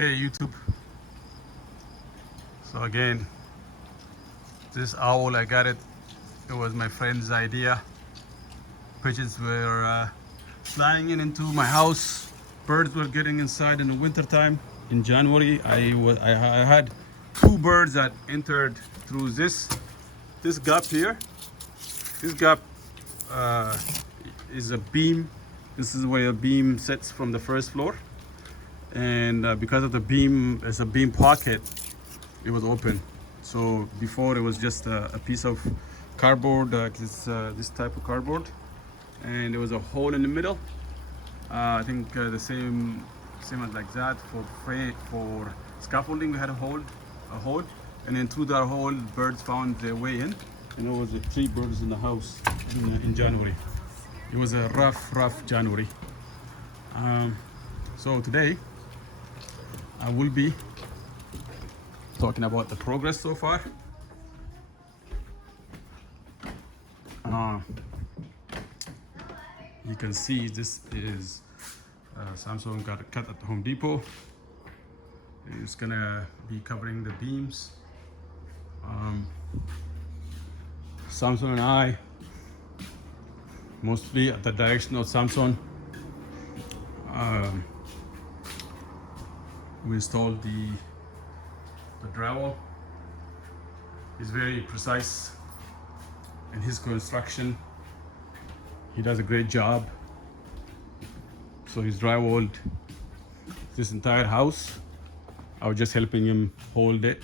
Okay, YouTube. So again, this owl, I got it. It was my friend's idea. Pigeons were flying into my house. Birds were getting inside in the winter time. In January, I had two birds that entered through this gap here. This gap uh, is a beam. This is where a beam sits from the first floor, and because of the beam, it's a beam pocket. It was open. So before it was just a piece of cardboard, this type of cardboard, and there was a hole in the middle. I think the same as like that for scaffolding. We had a hole, and then through that hole, birds found their way in. And there was 3 birds in the house in January. It was a rough January. So today I will be talking about the progress so far. You can see this is Samsung got a cut at the Home Depot. It's gonna be covering the beams. Samsung and I, mostly at the direction of Samsung, we installed the drywall. He's very precise in his construction. He does a great job. So he's drywalled this entire house. I was just helping him hold it,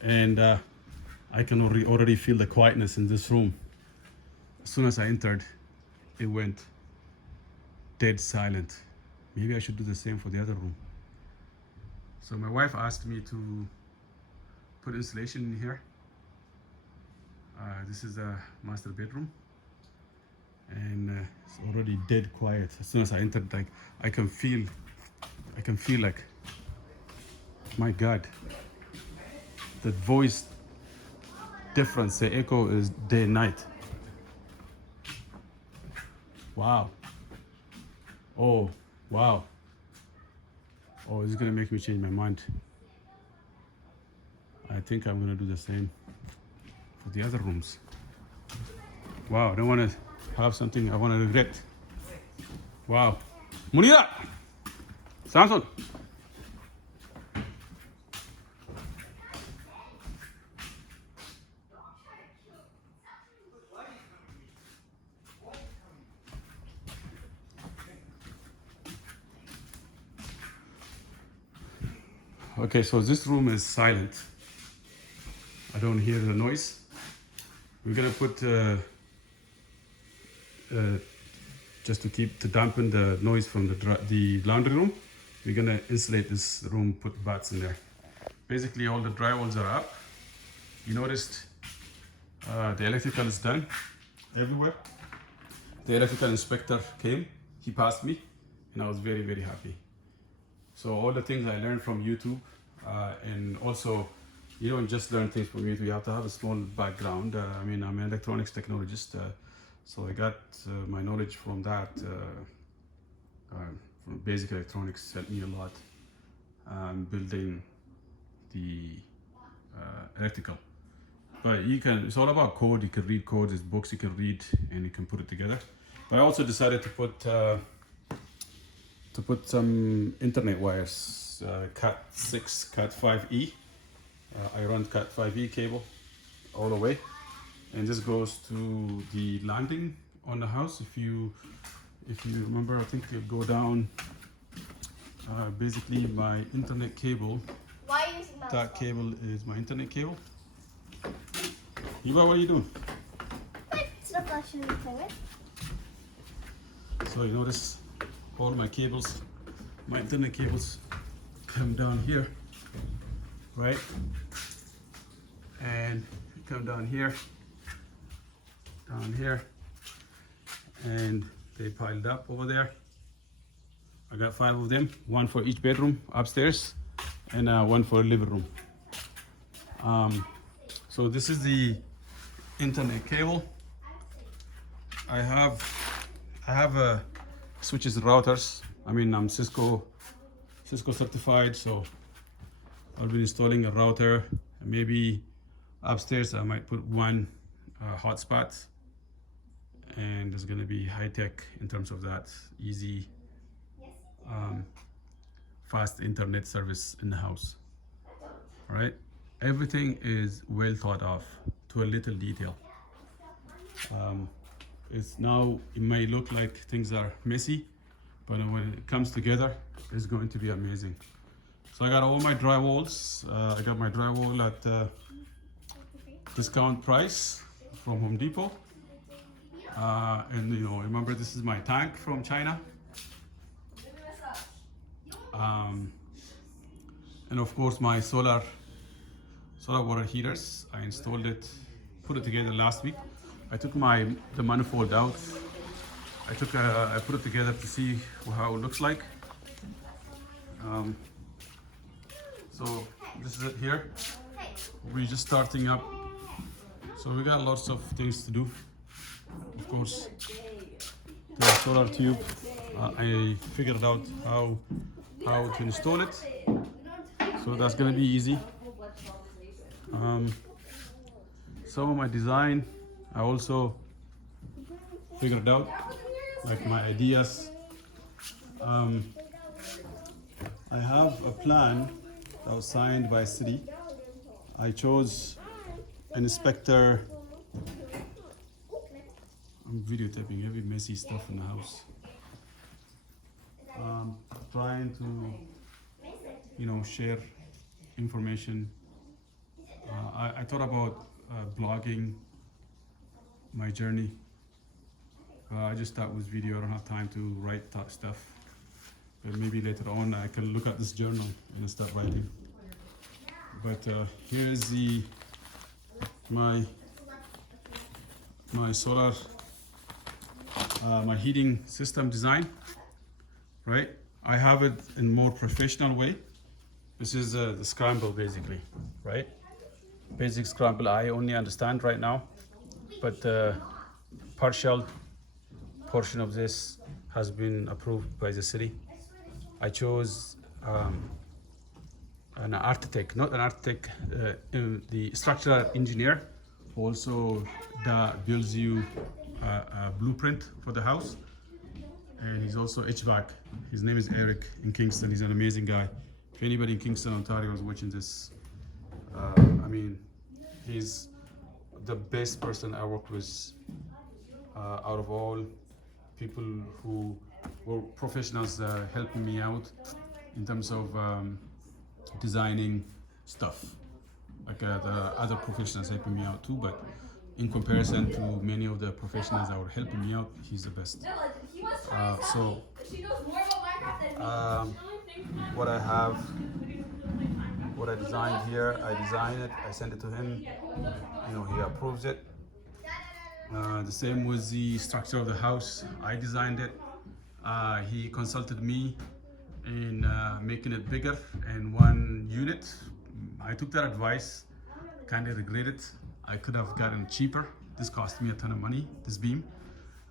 and I can already feel the quietness in this room. As soon as I entered, it went dead silent. Maybe I should do the same for the other room. So my wife asked me to put insulation in here. This is a master bedroom, and it's already dead quiet. As soon as I entered, like I can feel like, my God, the voice difference, the echo is day and night. Wow. Oh, wow. Oh, this is gonna make me change my mind. I think I'm gonna do the same for the other rooms. Wow, I don't wanna have something I wanna regret. Wow. Munira! Samson! Okay, so this room is silent. I don't hear the noise. We're gonna put just to dampen the noise from the laundry room. We're gonna insulate this room, put bats in there. Basically, all the drywalls are up. You noticed the electrical is done everywhere. The electrical inspector came. He passed me, and I was very, very happy. So all the things I learned from YouTube, and also, you don't just learn things from YouTube, you have to have a small background. I mean, I'm an electronics technologist, so I got my knowledge from that, from basic electronics, helped me a lot building the electrical. But it's all about code. You can read code, there's books you can read, and you can put it together. But I also decided to put some internet wires, Cat 6, Cat 5e. I run Cat 5e cable all the way, and this goes to the landing on the house. If you remember, I think you go down. Basically, my internet cable. Why are you using that cable is my internet cable. Eva, what are you doing? It's not flashing anything, right? So you notice all my cables, my internet cables come down here, right? And come down here, and they piled up over there. I got 5 of them, 1 for each bedroom upstairs, and 1 for a living room. So this is the internet cable. I have switches and routers. I mean, I'm Cisco Cisco certified, so I'll be installing a router. Maybe upstairs I might put one hotspot, and it's gonna be high tech in terms of that, easy, fast internet service in the house. All right, everything is well thought of to a little detail. It's now, it may look like things are messy, but when it comes together, it's going to be amazing. So I got all my drywalls. I got my drywall at discount price from Home Depot. And you know, remember, this is my tank from China. And of course my solar water heaters. I installed it, put it together last week. I took the manifold out. I put it together to see how it looks like. So this is it here. We're just starting up. So we got lots of things to do. Of course, the solar tube. I figured out how to install it. So that's gonna be easy. Some of my design, I also figured out, like my ideas. I have a plan that was signed by a city. I chose an inspector. I'm videotaping every messy stuff in the house. Trying to, you know, share information. I thought about blogging my journey. I just thought with video, I don't have time to write that stuff. But maybe later on I can look at this journal and start writing. But here is my solar, my heating system design, right? I have it in more professional way. This is the scramble basically, right? Basic scramble I only understand right now, but the partial portion of this has been approved by the city. I chose an architect, not an architect, the structural engineer, who also builds you a blueprint for the house. And he's also HVAC. His name is Eric in Kingston. He's an amazing guy. If anybody in Kingston, Ontario is watching this, I mean, he's the best person I worked with out of all people who were professionals helping me out in terms of designing stuff. Like the other professionals helping me out too, but in comparison to many of the professionals that were helping me out, he's the best. So what I have, what I designed here, I design it, I send it to him, you know, he approves it. The same with the structure of the house, I designed it. He consulted me in making it bigger in one unit. I took that advice, kind of regret it. I could have gotten cheaper. This cost me a ton of money, this beam.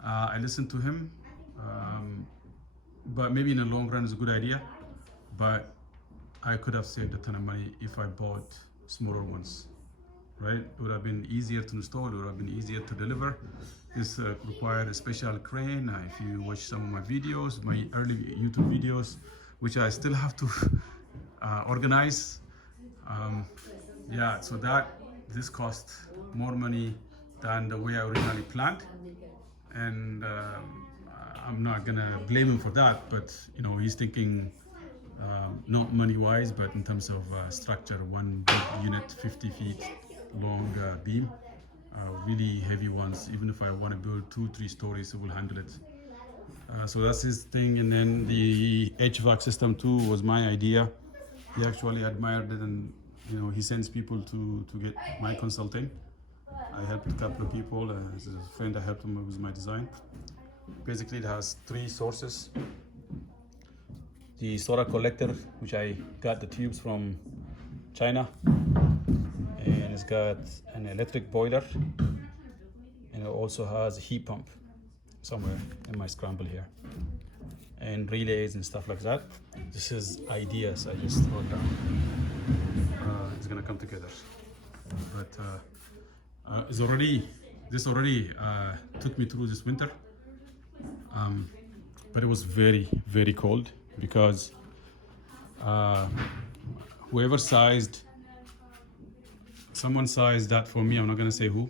I listened to him, but maybe in the long run it's a good idea, but I could have saved a ton of money if I bought smaller ones, right? It would have been easier to install, it would have been easier to deliver. This required a special crane. If you watch some of my videos, my early YouTube videos, which I still have to organize. Yeah, so this cost more money than the way I originally planned, and I'm not gonna blame him for that, but you know, he's thinking not money wise, but in terms of structure. One big unit, 50 feet long beam, really heavy ones. Even if I want to build 2-3 stories, it will handle it. So that's his thing. And then the HVAC system too was my idea. He actually admired it, and you know, he sends people to get my consulting. I helped a couple of people. As a friend, I helped him with my design. Basically, it has 3 sources. The solar collector, which I got the tubes from China, and it's got an electric boiler, and it also has a heat pump somewhere in my scramble here. and relays and stuff like that. This is ideas I just wrote down. It's gonna come together, but this already took me through this winter. But it was very, very cold because whoever someone sized that for me, I'm not gonna say who,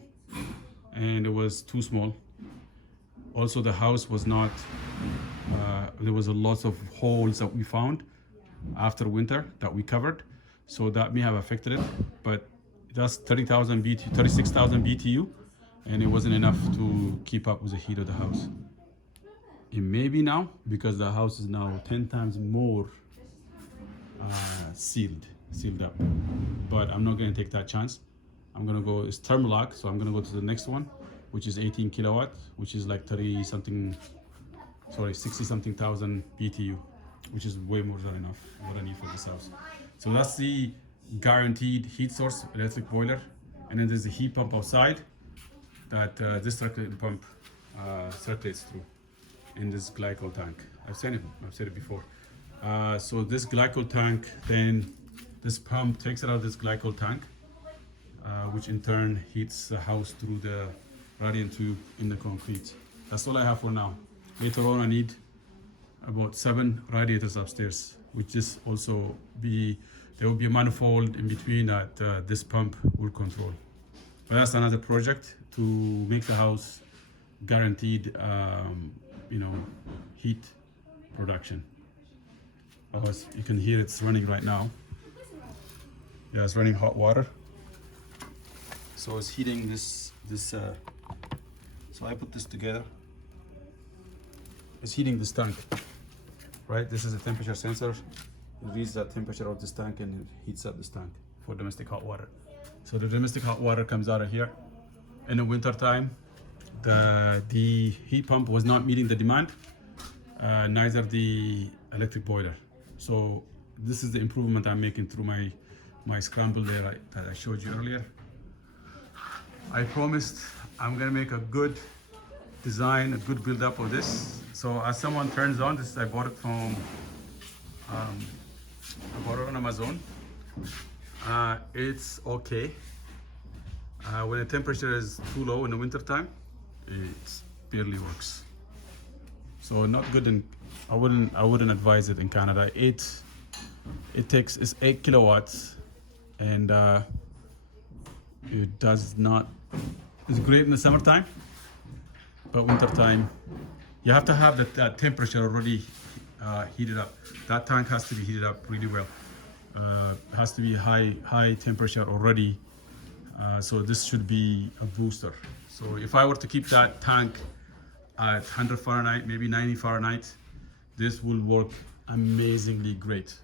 and it was too small. Also, the house was not, there was a lot of holes that we found after winter that we covered, so that may have affected it, but that's 30,000 BTU, 36,000 BTU, and it wasn't enough to keep up with the heat of the house. It may be now, because the house is now 10 times more sealed up, but I'm not going to take that chance. I'm going to go, it's thermalock, so I'm going to go to the next one, which is 18 kilowatt, which is like 60 something thousand BTU, which is way more than enough what I need for this house. So that's the guaranteed heat source electric boiler, and then there's the heat pump outside that this circulating pump circulates through in this glycol tank. I've said it before. So this glycol tank, then this pump takes it out of this glycol tank, which in turn heats the house through the radiant tube in the concrete. That's all I have for now. Later on I need about 7 radiators upstairs, which is also there will be a manifold in between that this pump will control. But that's another project to make the house guaranteed heat production. As you can hear, it's running right now. Yeah, it's running hot water. So it's heating this. So I put this together. It's heating this tank, right? This is a temperature sensor. It reads the temperature of this tank and it heats up this tank for domestic hot water. So the domestic hot water comes out of here. In the winter time, the heat pump was not meeting the demand, neither the electric boiler. So this is the improvement I'm making through my scramble there that I showed you earlier. I promised I'm gonna make a good design, a good build up of this. So as someone turns on this, I bought it from on Amazon. It's okay. When the temperature is too low in the winter time, it barely works. So not good. I wouldn't advise it in Canada. It's 8 kilowatts, and it does not. It's great in the summertime, but winter time, you have to have that temperature already heated up. That tank has to be heated up really well. It has to be high temperature already. So this should be a booster. So if I were to keep that tank at 100 Fahrenheit, maybe 90 Fahrenheit, this will work amazingly great.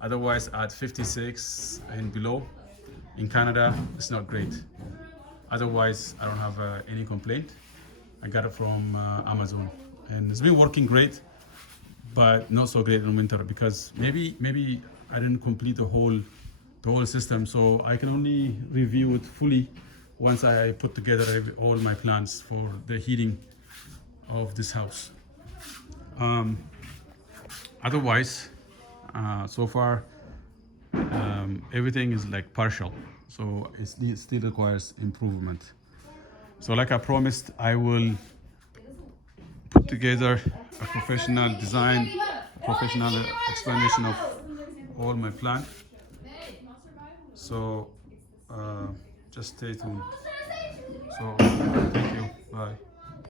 Otherwise, at 56 and below in Canada, it's not great. Otherwise, I don't have any complaint. I got it from Amazon, and it's been working great, but not so great in winter because maybe I didn't complete the whole system. So I can only review it fully once I put together all my plans for the heating of this house. Otherwise, so far everything is like partial, so it still requires improvement. So like I promised, I will put together a professional design, a professional explanation of all my plan. So just stay tuned.